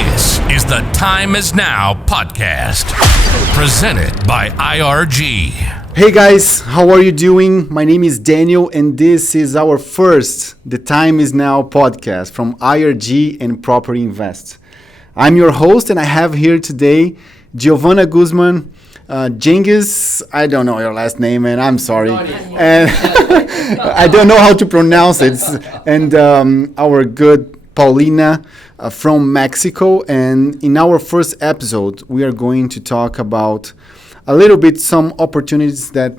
This is the Time Is Now podcast, presented by IRG. Hey guys, how are you doing? My name is Daniel, and this is our first The Time Is Now podcast from IRG and Property Invest. I'm your host, and I have here today Giovanna Guzman, Cengiz. I don't know your last name, and I'm sorry. And I don't know how to pronounce it. And our good Paulina from Mexico. And in our first episode, we are going to talk about a little bit some opportunities that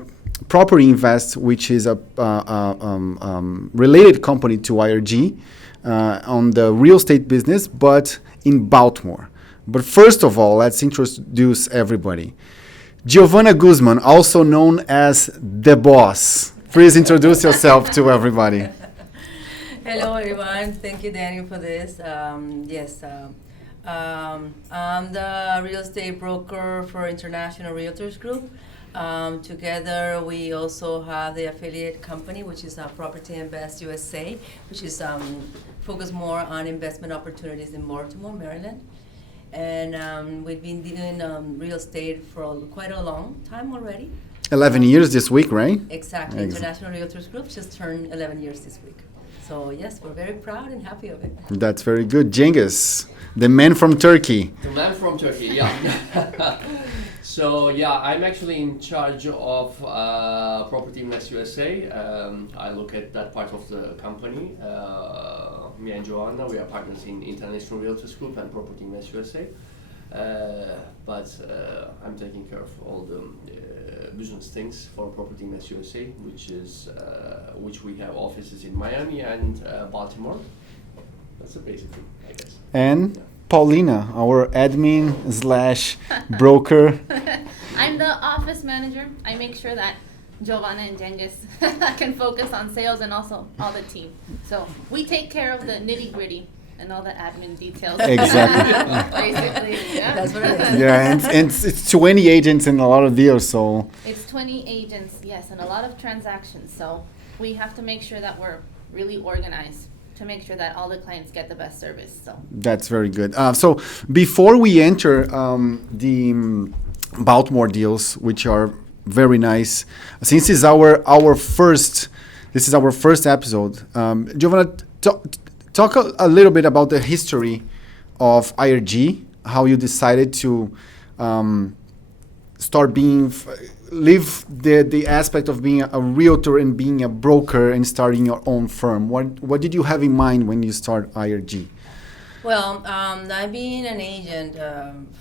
Property Invest, which is a related company to IRG, on the real estate business, but in Baltimore. But first of all, let's introduce everybody. Giovanna Guzman, also known as The Boss. Please introduce yourself to everybody. Hello, everyone. Thank you, Daniel, for this. I'm the real estate broker for International Realtors Group. Together, we also have the affiliate company, which is Property Invest USA, which is focused more on investment opportunities in Baltimore, Maryland. And we've been doing real estate for quite a long time already. 11 years this week, right? Exactly. International Realtors Group just turned 11 years this week. So yes, we're very proud and happy of it. That's very good. Cengiz, the man from Turkey. The man from Turkey, yeah. So yeah, I'm actually in charge of Property Invest USA. I look at that part of the company. Me and Joanna, we are partners in International Realtors Group and Property Invest USA. But I'm taking care of all the business things for Property Invest USA, which we have offices in Miami and Baltimore. That's the basic thing, I guess. And Paulina, our admin / broker. I'm the office manager. I make sure that Giovanna and Cengiz can focus on sales and also all the team. So we take care of the nitty gritty and all the admin details. Exactly. Basically, yeah. That's what it is. Yeah, and it's 20 agents and a lot of deals, so. It's 20 agents, yes, and a lot of transactions. So we have to make sure that we're really organized to make sure that all the clients get the best service. So That's very good. So before we enter the Baltimore deals, which are very nice, since this is our first episode, Giovanna, talk a little bit about the history of IRG, how you decided to start leave the aspect of being a realtor and being a broker and starting your own firm. What did you have in mind when you start IRG? Well, I've been an agent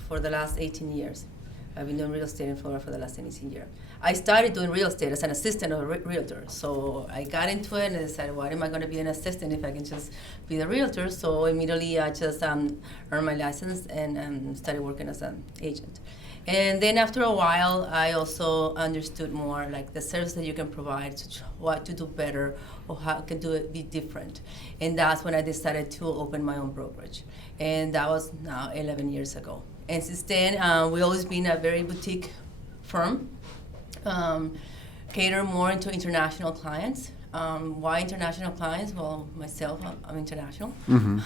for the last 18 years. I've been doing real estate in Florida for the last 18 years. I started doing real estate as an assistant of a realtor. So I got into it and I decided, why am I going to be an assistant if I can just be the realtor? So immediately I just earned my license and started working as an agent. And then after a while, I also understood more like the service that you can provide, what to do better, or how can do it be different. And that's when I decided to open my own brokerage. And that was now 11 years ago. And since then, we've always been a very boutique firm, cater more into international clients. Why international clients? Well, myself, I'm international. Mm-hmm.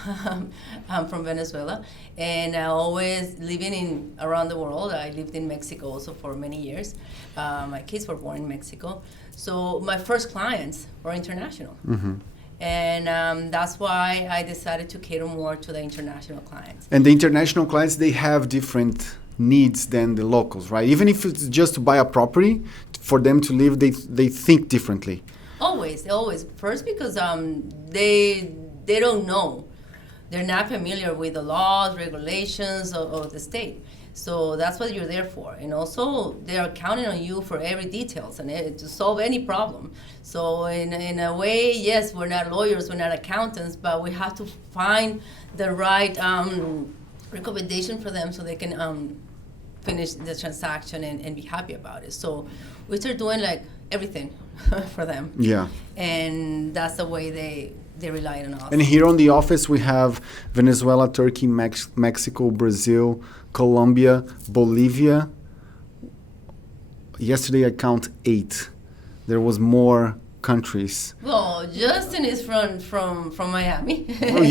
I'm from Venezuela, and I always living around the world. I lived in Mexico also for many years. My kids were born in Mexico, so my first clients were international. Mm-hmm. And that's why I decided to cater more to the international clients. And the international clients, they have different needs than the locals, right? Even if it's just to buy a property, for them to live, they think differently. Always. First, because they don't know. They're not familiar with the laws, regulations of the state. So that's what you're there for. And also, they are counting on you for every details and to solve any problem. So in a way, yes, we're not lawyers, we're not accountants, but we have to find the right recommendation for them so they can finish the transaction and be happy about it. So we start doing like everything for them. Yeah. And that's the way they rely on us. And here on the office, we have Venezuela, Turkey, Mexico, Brazil, Colombia, Bolivia. Yesterday, I count 8. There was more countries? Well, Justin is from Miami.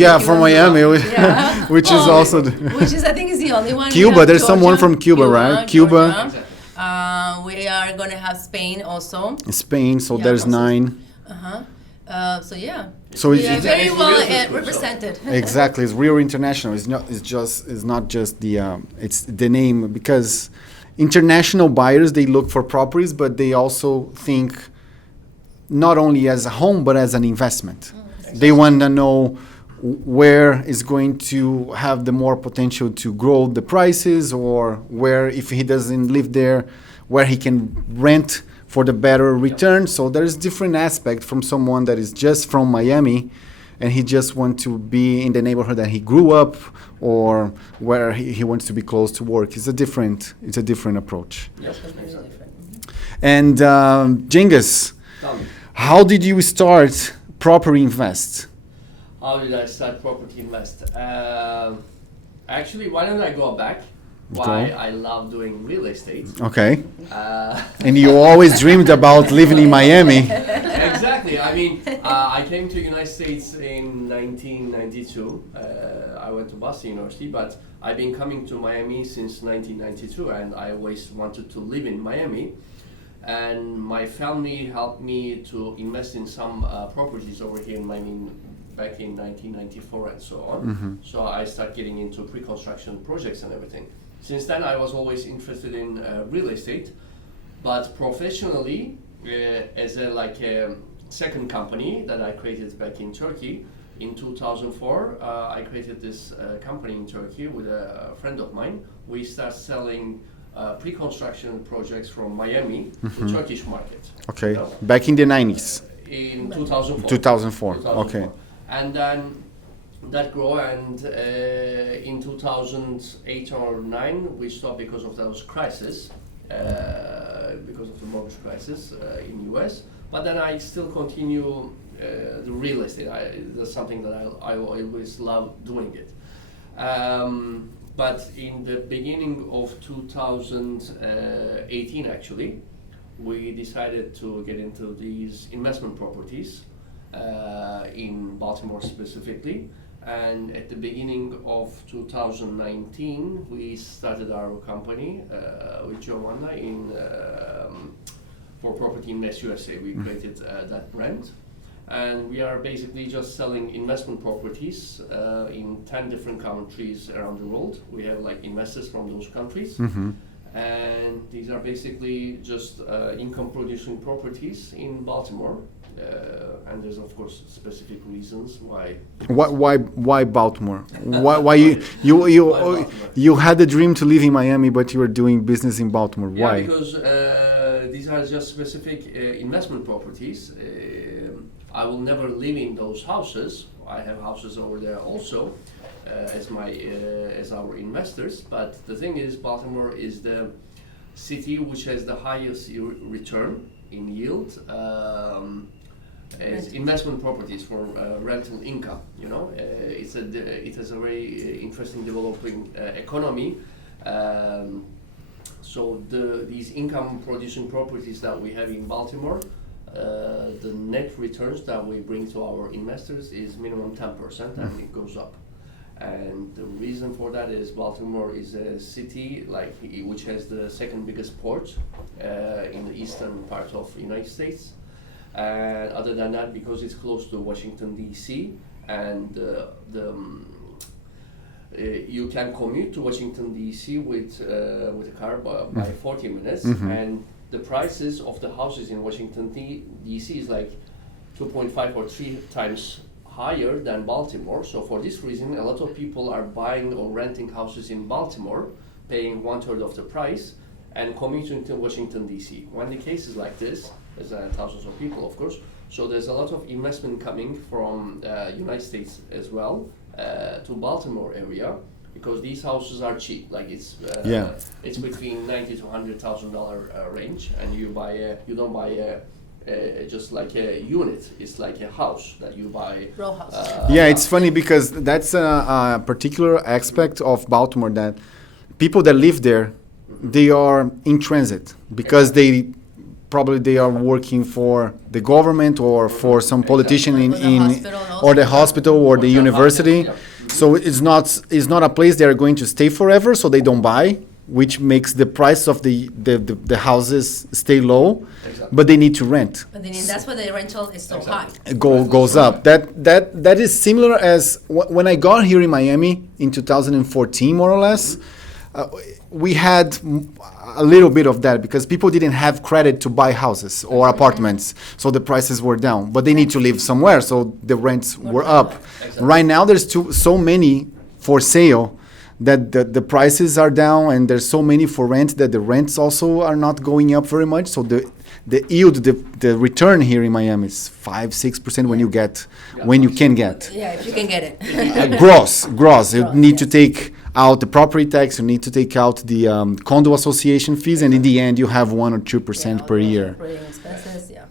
Yeah, from Miami, Yeah. which is also which is I think is the only one. We Cuba. have There's someone Georgia, from Cuba, right? Cuba. Georgia. We are gonna have Spain also. Spain. So Yeah. there's 9. So yeah. So we it's- are very it's- well it's- represented. Exactly, it's real international. It's not just the it's the name, because international buyers, they look for properties, but they also think not only as a home but as an investment. They want to know where is going to have the more potential to grow the prices, or where, if he doesn't live there, where he can rent for the better return. So there's different aspect from someone that is just from Miami and he just wants to be in the neighborhood that he grew up, or where he wants to be close to work. It's a different approach. Yes, Completely exactly. different. And Genghis, Tell me, how did you start Proper Invest? how did I start Property Invest? Actually, why don't I go back? Why Go. I love doing real estate. Okay. Uh, And you always dreamed about living in Miami. Exactly. I mean, I came to United States in 1992. I went to Boston University, but I've been coming to Miami since 1992, and I always wanted to live in Miami. And my family helped me to invest in some properties over here in Miami back in 1994 and so on. So I started getting into pre-construction projects and everything. Since then, I was always interested in real estate, but professionally, as a second company that I created back in Turkey in 2004, I created this company in Turkey with a friend of mine. We started selling pre-construction projects from Miami to Turkish market. Okay. You know, Back in the 90s. in 2004. 2004. Okay. And then that grew, and in 2008 or 9 we stopped because of those crisis, because of the mortgage crisis in US. But then I still continue the real estate. That's something that I always love doing it. But in the beginning of 2018, actually, we decided to get into these investment properties in Baltimore specifically. And at the beginning of 2019, we started our company with Giovanna for Property Invest USA. We created that brand. And we are basically just selling investment properties in 10 different countries around the world. We have like investors from those countries. And these are basically just income producing properties in Baltimore. And there's of course specific reasons why. Why Baltimore? Why Why Baltimore? you had a dream to live in Miami, but you were doing business in Baltimore? Yeah, Why? because these are just specific investment properties. I will never live in those houses. I have houses over there also as our investors. But the thing is, Baltimore is the city which has the highest return in yield as investment properties for rental income. You know, it has a very interesting developing economy. So these income producing properties that we have in Baltimore, the net returns that we bring to our investors is minimum 10%, and it goes up. And the reason for that is Baltimore is a city which has the second biggest port in the eastern part of the United States. And other than that, because it's close to Washington D.C. and you can commute to Washington D.C. with a car by 40 minutes, and the prices of the houses in Washington D.C. is like 2.5 or 3 times higher than Baltimore. So for this reason, a lot of people are buying or renting houses in Baltimore, paying 1/3 of the price, and commuting to Washington D.C. When the case is like this, there's thousands of people, of course. So there's a lot of investment coming from United States as well to Baltimore area, because these houses are cheap. Like it's between $90,000 to $100,000 range, and you don't buy just like a unit. It's like a house that you buy. Row house. Yeah, it's funny because that's a particular aspect of Baltimore, that people that live there, they are in transit because they probably they are working for the government or for some politician Or the hospital also. or the hospital or the Or university. yeah. So it's not a place they are going to stay forever, so they don't buy, which makes the price of the houses stay low, Exactly. but they need to rent. But then that's why the rental is so high. It goes up. That is similar as when I got here in Miami in 2014, more or less. We had a little bit of that because people didn't have credit to buy houses or apartments, so the prices were down. But they need to live somewhere, so the rents were up. Exactly. Right now, there's so many for sale that the prices are down, and there's so many for rent that the rents also are not going up very much. So the yield, the return here in Miami is 5-6% when you can get. Yeah, if you can get it. Gross. You Gross, need to yes. take out the property tax. You need to take out the condo association fees, and in the end, you have 1 or 2% Yeah, per all the year. operating expenses, yeah.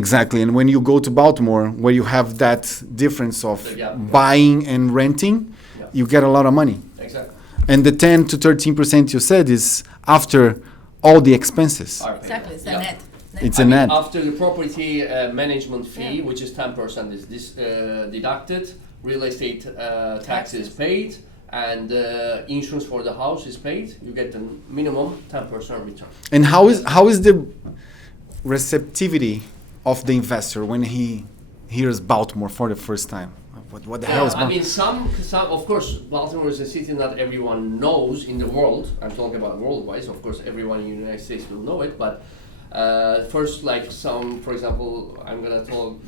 Exactly. And when you go to Baltimore, where you have that difference of Yeah. buying and renting, Yeah. you get a lot of money. Exactly. And the 10 to 13% you said is after all the expenses. Are paid. Exactly, it's a Yeah. net. It's I a mean, net. after the property management fee, Yeah. which is 10%, is deducted. Real estate tax is Taxes. paid, and insurance for the house is paid. You get the minimum 10% return. And how is the receptivity of the investor when he hears Baltimore for the first time? What the hell is I Baltimore? mean, some of course, Baltimore is a city not everyone knows in the world. I'm talking about worldwide. Of course, everyone in the United States will know it, but first, like some, for example, I'm gonna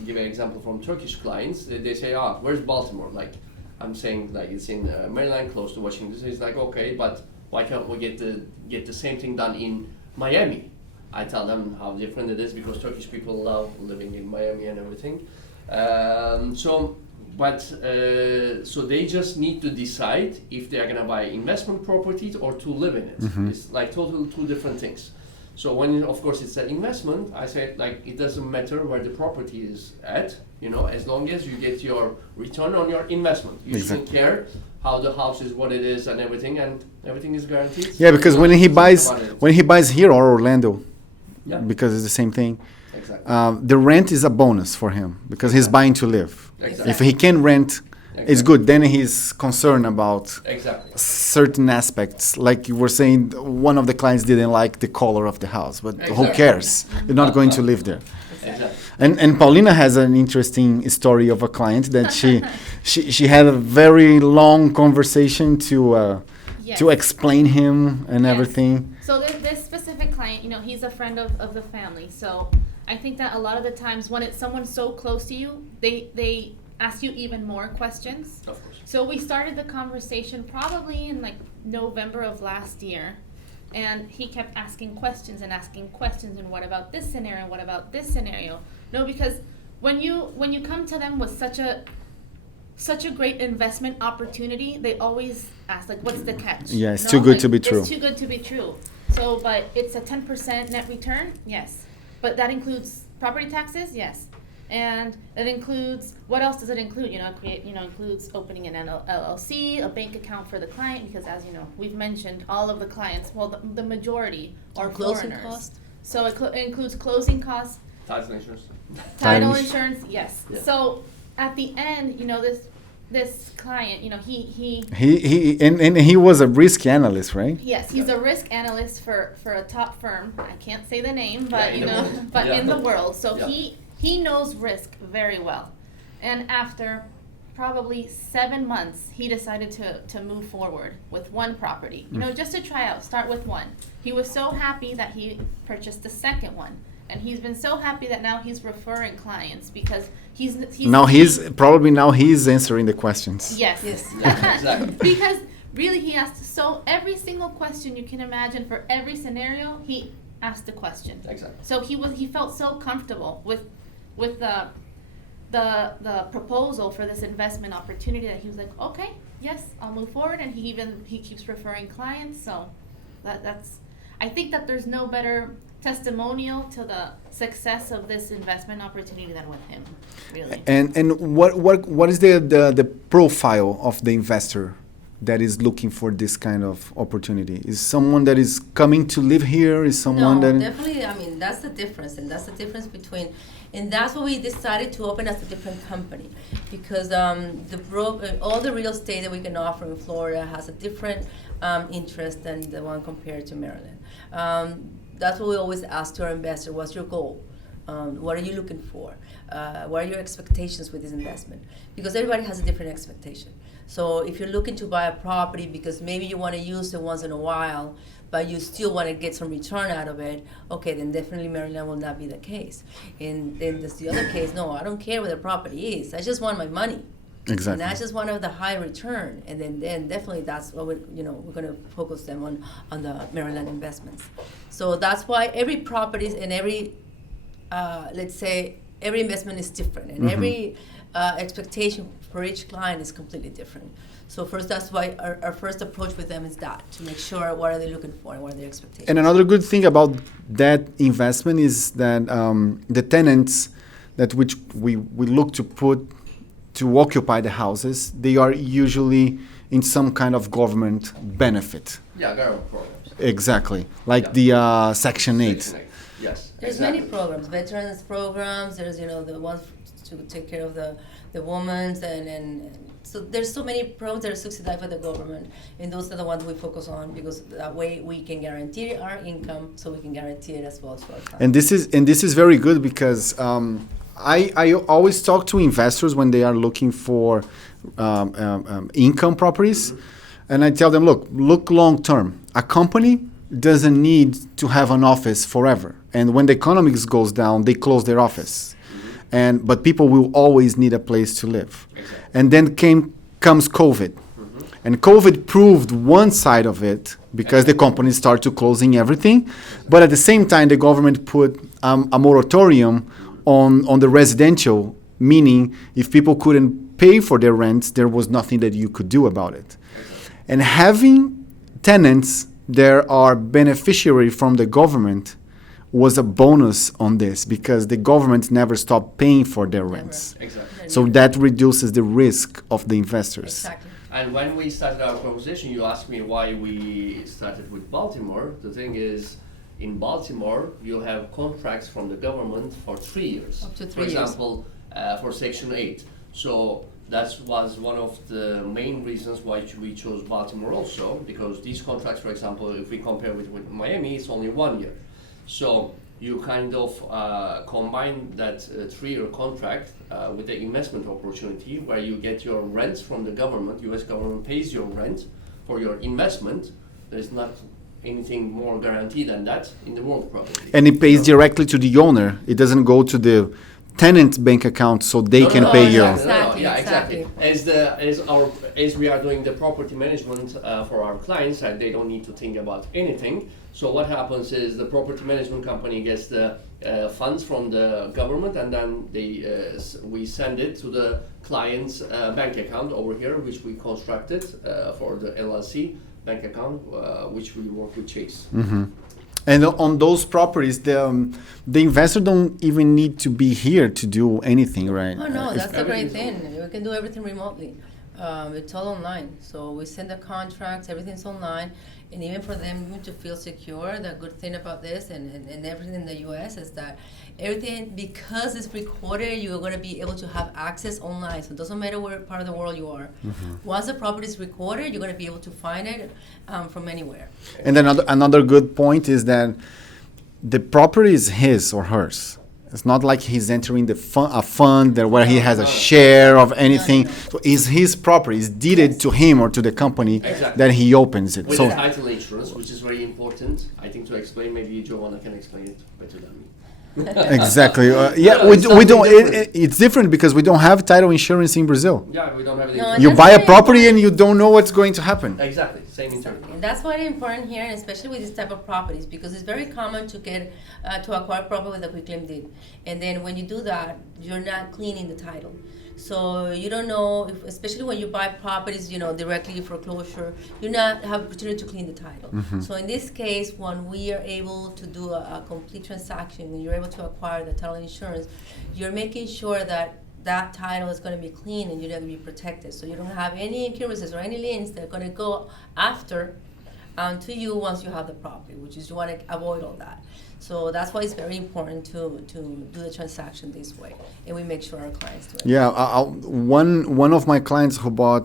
give an example from Turkish clients. They say, where's Baltimore? Like, I'm saying, like it's in Maryland, close to Washington. It's like, okay, but why can't we get the same thing done in Miami? I tell them how different it is because Turkish people love living in Miami and everything. So they just need to decide if they are gonna buy investment properties or to live in it. It's like totally two different things. So when of course it's an investment, I say like it doesn't matter where the property is at, as long as you get your return on your investment. You shouldn't care how the house is, what it is, and everything is guaranteed. Yeah, because when he Think about it. here or Orlando, Yeah. because it's the same thing, Exactly. the rent is a bonus for him because he's buying to live. Exactly. If he can rent, it's good. Then he's concerned about Exactly. certain aspects. Like you were saying, one of the clients didn't like the color of the house, but who Exactly. cares? You're not going to live there. Exactly. And Paulina has an interesting story of a client that she had a very long conversation to Yes. explain him and Yes. everything. So this specific client, he's a friend of the family. So I think that a lot of the times when it's someone so close to you, they ask you even more questions. Of course. So we started the conversation probably in like November of last year. And he kept asking questions and what about this scenario? What about this scenario? No, because when you come to them with such a great investment opportunity, they always ask like, what's the catch? Yeah, it's too good to be true. It's too good to be true. So, but it's a 10% net return, yes. But that includes property taxes, yes. And it includes, what else does it include? Includes opening an LLC, a bank account for the client, because as you know, we've mentioned all of the clients, well, the majority are Closing foreigners. cost? So it includes closing costs, Title insurance. title Title insurance, yes. Yeah. So at the end, this client, he He was a risk analyst, right? yes, he's a risk analyst for a top firm. I can't say the name, but in the world. but Yeah. in the world. So Yeah. he knows risk very well. And after probably 7 months, he decided to move forward with one property. Just to try out, start with one. He was so happy that he purchased the second one. And he's been so happy that now he's referring clients because he's now he's answering the questions. yes. Yes. Yeah, exactly. Because really he asked, so every single question you can imagine for every scenario, he asked the question. Exactly. So he felt so comfortable with the proposal for this investment opportunity that he was like, okay, yes, I'll move forward, and he keeps referring clients. So that's I think that there's no better testimonial to the success of this investment opportunity than with him, really. And what is the profile of the investor? that is looking for this kind of opportunity? Is someone that is coming to live here? Is someone No, that definitely. I mean, that's the difference, and that's the difference between, and that's what we decided to open as a different company, because all the real estate that we can offer in Florida has a different interest than the one compared to Maryland. That's what we always ask to our investor: what's your goal? What are you looking for? What are your expectations with this investment? Because everybody has a different expectation. So if you're looking to buy a property because maybe you want to use it once in a while, but you still want to get some return out of it, okay, then definitely Maryland will not be the case. And then there's the other case, no, I don't care where the property is. I just want my money. exactly? And I just want the high return. And then definitely that's what we're going to focus them on the Maryland investments. So that's why every property and every, let's say, every investment is different, and every expectation for each client is completely different. So first, that's why our first approach with them is that, to make sure what are they looking for and what are their expectations. And another good thing about that investment is that the tenants that which we look to put to occupy the houses, they are usually in some kind of government benefit. Yeah, government programs. Exactly, like Yeah. the Section 8. Section 8. Yes. There's exactly. many programs, veterans programs. There's the ones to take care of the women, and so there's so many programs that are subsidized by the government, and those are the ones we focus on, because that way we can guarantee our income, so we can guarantee it as well to our clients. And this is very good because I always talk to investors when they are looking for income properties, and I tell them, look long term. A company doesn't need to have an office forever, and when the economics goes down, they close their office. But people will always need a place to live. Exactly. And then comes COVID. And COVID proved one side of it, because the companies start to closing everything. But at the same time, the government put a moratorium on the residential, meaning if people couldn't pay for their rents, there was nothing that you could do about it. And having tenants that are beneficiary from the government was a bonus on this, because the government never stopped paying for their rents. Exactly. So that reduces the risk of the investors. Exactly. And when we started our conversation, you asked me why we started with Baltimore. The thing is, in Baltimore, you have contracts from the government for 3 years. Up to 3 For years. example, for Section 8. So that was one of the main reasons why we chose Baltimore also, because these contracts, for example, if we compare with Miami, it's only 1 year. So you kind of combine that 3-year contract with the investment opportunity, where you get your rents from the government. U.S. government pays your rent for your investment. There's not anything more guaranteed than that in the world, probably. And it pays directly to the owner. It doesn't go to the tenant bank account so they can pay you. Exactly, Yeah, exactly. As we are doing the property management for our clients, and they don't need to think about anything. So what happens is the property management company gets the funds from the government, and then we send it to the client's bank account over here, which we constructed for the LLC bank account, which we work with Chase. And on those properties, the investor don't even need to be here to do anything, right? Oh no, that's the great everything's thing. We can do everything remotely. It's all online. So we send the contracts, everything's online. And even for them even to feel secure, the good thing about this and everything in the US is that everything, because it's recorded, you're going to be able to have access online. So it doesn't matter where part of the world you are. Once the property is recorded, you're going to be able to find it from anywhere. And then another good point is that the property is his or hers. It's not like he's entering a fund where he has a share of anything. No. So it's his property. It's deeded to him or to the company Exactly. that he opens it. With So the title insurance, which is very important, I think, to explain. Maybe Joanna can explain it better than me. exactly. No, We it's don't. something different. It's different because we don't have title insurance in Brazil. Yeah, we don't have any. No, and You that's buy a very property important. and you don't know what's going to happen. Exactly, same in Turkey. And that's why it's important here, and especially with this type of properties, because it's very common to get to acquire property with a quitclaim deed. And then when you do that, you're not cleaning the title. So you don't know, especially when you buy properties, directly foreclosure, you not have opportunity to clean the title. So in this case, when we are able to do a complete transaction and you're able to acquire the title insurance, you're making sure that that title is going to be clean and you're going to be protected. So you don't have any incumbencies or any liens that are going to go after to you once you have the property, which is you want to avoid all that. So that's why it's very important to do the transaction this way, and we make sure our clients do it. Yeah, one of my clients who bought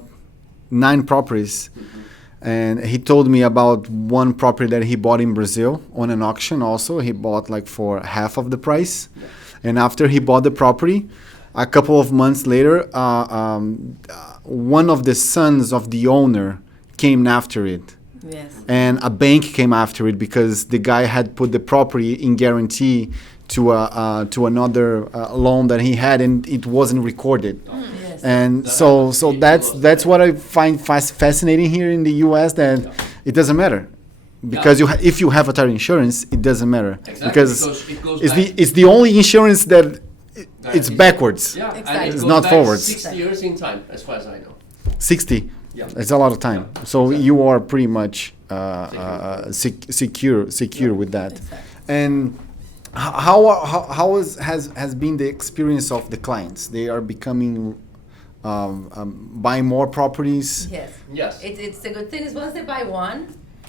9 properties, and he told me about one property that he bought in Brazil on an auction. Also, he bought like for half of the price, and after he bought the property, a couple of months later, one of the sons of the owner came after it. Yes. And a bank came after it because the guy had put the property in guarantee to another loan that he had, and it wasn't recorded. Yes. And so that's what I find fascinating here in the U.S. that it doesn't matter because if you have a title insurance, it doesn't matter because it goes it's the only insurance that it's backwards. Yeah, Exactly. and it It's goes not back forwards. 60 years in time, as far as I know. 60. Yeah. It's a lot of time. Yeah, So exactly. you are pretty much secure with that. Exactly. And how has been the experience of the clients? They are becoming buying more properties. Yes. Yes. It's the good thing is once they buy one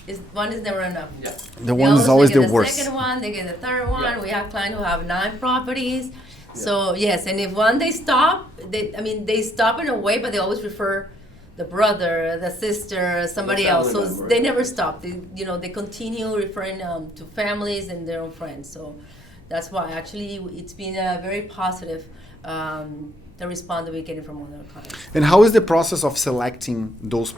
is never enough. Yeah. The one is always they the get worst. The second one, they get the third one. Yeah. We have clients who have 9 properties. So yes, and if one they stop, they stop in a way, but they always refer the brother, the sister, somebody The else. So family member, they yeah. never stop. They continue referring to families and their own friends. So that's why actually it's been very positive. The response that we're getting from all our clients. And how is the process of selecting those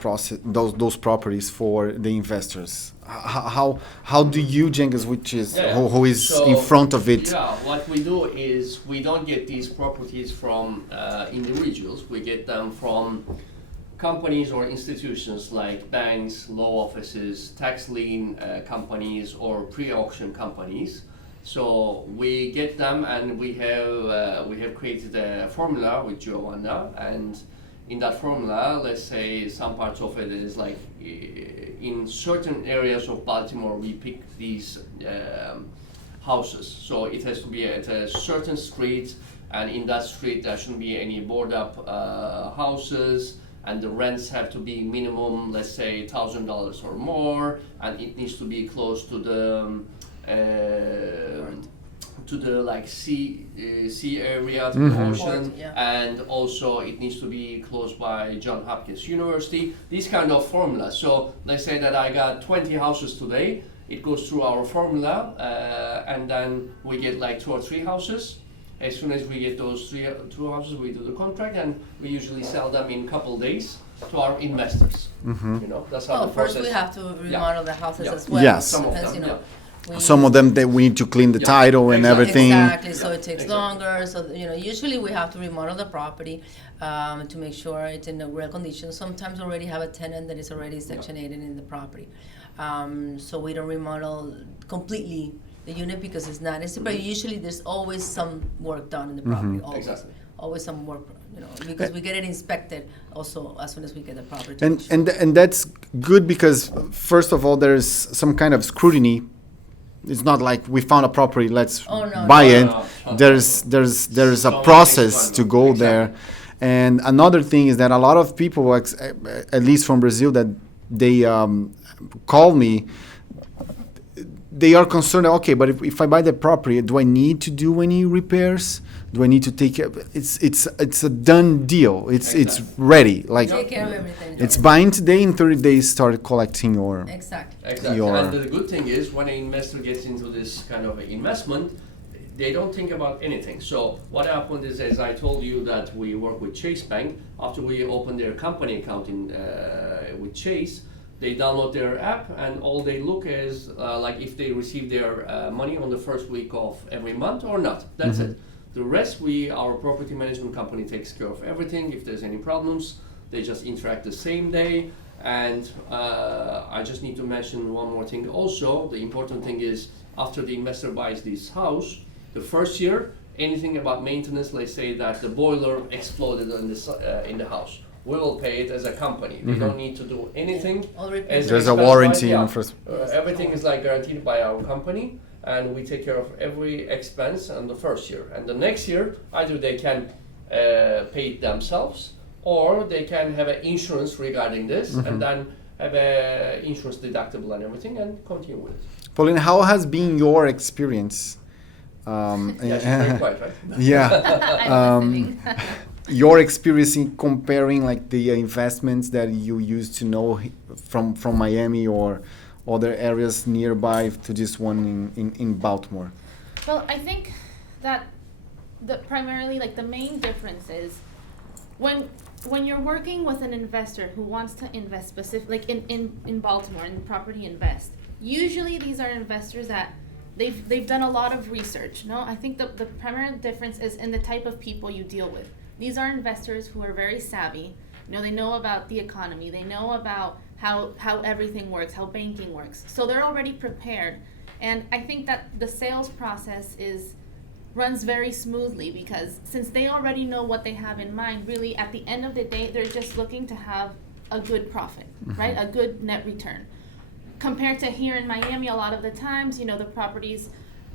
properties for the investors? How do you, Cengiz, which is who is So, in front of it? Yeah, what we do is we don't get these properties from individuals. We get them from companies or institutions like banks, law offices, tax lien companies, or pre-auction companies. So we get them, and we have created a formula with Giovanna, and in that formula, let's say some parts of it is like in certain areas of Baltimore, we pick these houses. So it has to be at a certain street, and in that street there shouldn't be any board up houses, and the rents have to be minimum, let's say $1,000 or more, and it needs to be close to the like sea area, to the ocean, and also it needs to be close by Johns Hopkins University. These kind of formulas. So let's say that I got 20 houses today. It goes through our formula, and then we get like 2 or 3 houses. As soon as we get those 2 houses, we do the contract, and we usually sell them in a couple days to our investors. You know, that's how the process. First we have to remodel the houses as well. Yes. Some of Because, them, Some of them we need to clean the title and everything. Exactly, so it takes Exactly. longer. So usually we have to remodel the property to make sure it's in a real condition. Sometimes we already have a tenant that is already Section 8 in the property, so we don't remodel completely the unit because it's not necessary. But usually there's always some work done in the property. Always. Exactly. Always some work, because we get it inspected also as soon as we get the property. And that's good because first of all, there's some kind of scrutiny. It's not like we found a property, let's buy it. There's a process to go there. And another thing is that a lot of people, at least from Brazil, that they call me, they are concerned, okay, but if I buy the property, do I need to do any repairs? Do I need to take care? It's a done deal. It's ready. Like take care of everything. it's buying today, in 30 days start collecting your Exactly. Exactly. your- And the good thing is when an investor gets into this kind of investment, they don't think about anything. So what happened is, as I told you, that we work with Chase Bank. After we open their company account with Chase, they download their app, and all they look is like if they receive their money on the first week of every month or not. That's it. The rest, our property management company takes care of everything. If there's any problems, they just interact the same day. And I just need to mention one more thing also. The important thing is after the investor buys this house, the first year, anything about maintenance, let's say that the boiler exploded in the house, we will pay it as a company. They don't need to do anything. All repairs. There's a expense warranty wise, on first. everything is like guaranteed by our company, and we take care of every expense on the first year. And the next year, either they can pay it themselves, or they can have an insurance regarding this, and then have a insurance deductible and everything, and continue with it. Pauline, how has been your experience? Yeah, she's very quiet, right? Yeah. I'm listening. Your experience in comparing like the investments that you used to know from Miami or other areas nearby to this one in Baltimore. Well, I think that primarily like the main difference is when you're working with an investor who wants to invest like in Baltimore in property invest, usually these are investors that they've done a lot of research. No, I think the primary difference is in the type of people you deal with. These are investors who are very savvy. They know about the economy. They know about how everything works, how banking works. So they're already prepared. And I think that the sales process runs very smoothly because since they already know what they have in mind, really at the end of the day, they're just looking to have a good profit, right? A good net return. Compared to here in Miami, a lot of the times, the properties,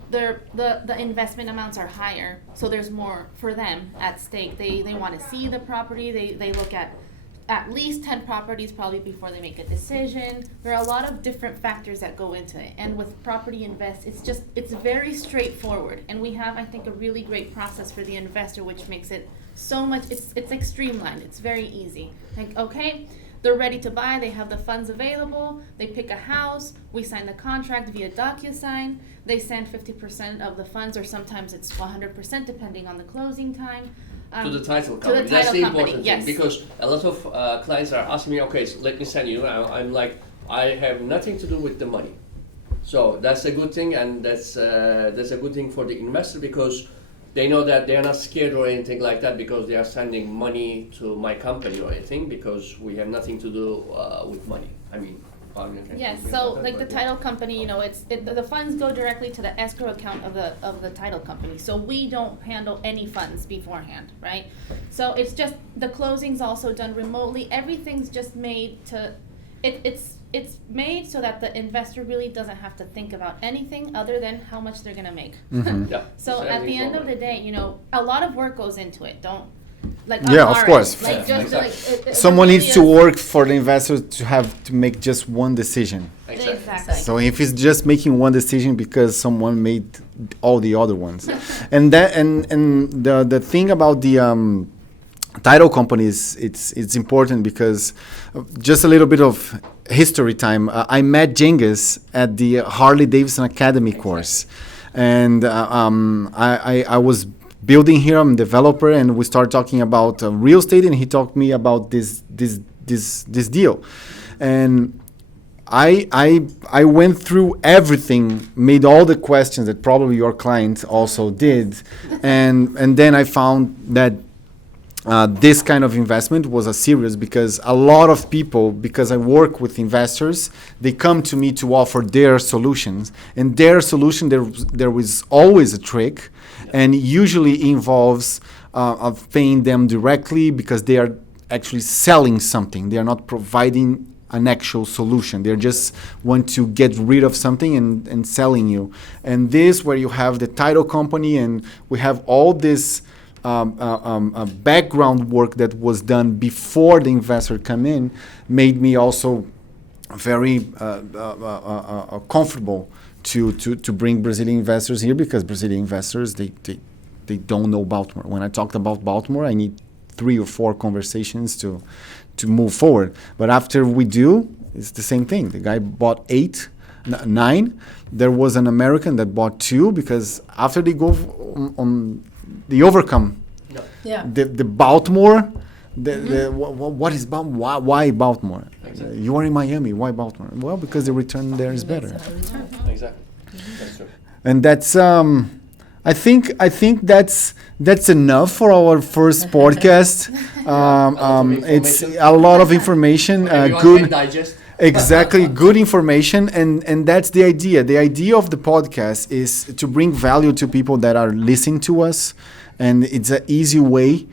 the investment amounts are higher, so there's more for them at stake. They want to see the property. They look at least 10 properties probably before they make a decision. There are a lot of different factors that go into it. And with Property Invest, it's very straightforward. And we have, I think, a really great process for the investor, which makes it so much, it's like streamlined. It's very easy. Like, okay, they're ready to buy, they have the funds available, they pick a house, we sign the contract via DocuSign, they send 50% of the funds, or sometimes it's 100% depending on the closing time. To the title company. That's the important thing, because a lot of clients are asking me, okay, so let me send you. I'm like, I have nothing to do with the money. So that's a good thing, and that's a good thing for the investor because they know that they're not scared or anything like that because they are sending money to my company or anything because we have nothing to do with money. I mean, yes, so like the title company, the funds go directly to the escrow account of the title company. So we don't handle any funds beforehand, right? So it's just the closing's also done remotely. Everything's just made to it's made so that the investor really doesn't have to think about anything other than how much they're gonna make. Yeah. So at the end of the day, a lot of work goes into it. Of course. Like Someone needs to work for the investor to have to make just one decision. Exactly. So if it's just making one decision because someone made all the other ones, and the thing about the title companies, it's important because just a little bit of history time. I met Cengiz at the Harley Davidson Academy course, and I was building here. I'm a developer, and we started talking about real estate, and he talked me about this deal, and I went through everything, made all the questions that probably your client also did, and then I found that this kind of investment was a serious because a lot of people, because I work with investors, they come to me to offer their solutions, and their solution there is always a trick, and usually involves of paying them directly because they are actually selling something. They are not providing an actual solution. They just want to get rid of something and selling you. And this, where you have the title company and we have all this background work that was done before the investor come in, made me also very comfortable to bring Brazilian investors here, because Brazilian investors, they don't know Baltimore. When I talked about Baltimore, I need 3 or 4 conversations to move forward. But after we do, it's the same thing. The guy bought 9. There was an American that bought 2, because after they go on the overcome, the Baltimore, what is Baltimore? Why Baltimore? Exactly. You are in Miami. Why Baltimore? Well, because the return there is better. Exactly. That's true. And that's I think that's enough for our first podcast. It's a lot of information. Everyone can digest. Exactly, good information, and that's the idea. The idea of the podcast is to bring value to people that are listening to us, and it's an easy way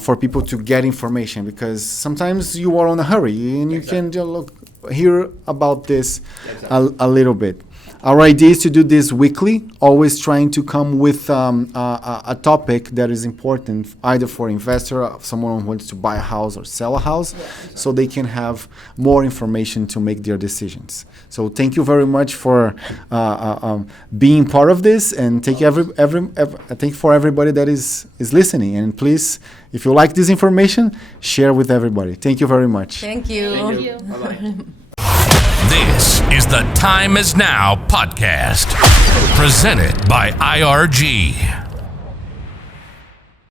for people to get information, because sometimes you are on a hurry and you can just hear about this a little bit. Our idea is to do this weekly, always trying to come with a topic that is important either for investor, someone who wants to buy a house or sell a house, so they can have more information to make their decisions. So thank you very much for being part of this, and thank you for everybody that is listening. And please, if you like this information, share with everybody. Thank you very much. Thank you. Thank you. you. Bye-bye. This is the Time Is Now podcast, presented by IRG.